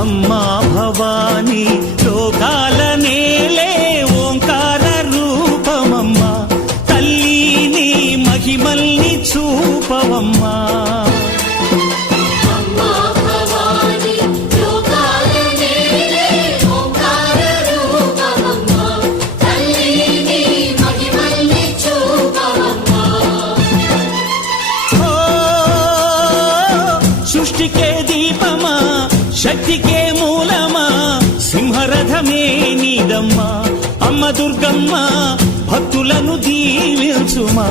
అమ్మా భవానీ లోకాల నేలే ఓంకార రూపమమ్మా తల్లి మహిమల్ని చూపవమ్మా సృష్టికే దీపమా శక్తికే మూలమా సింహరథమే నీదమ్మా అమ్మ దుర్గమ్మ భక్తులను దీవించుమా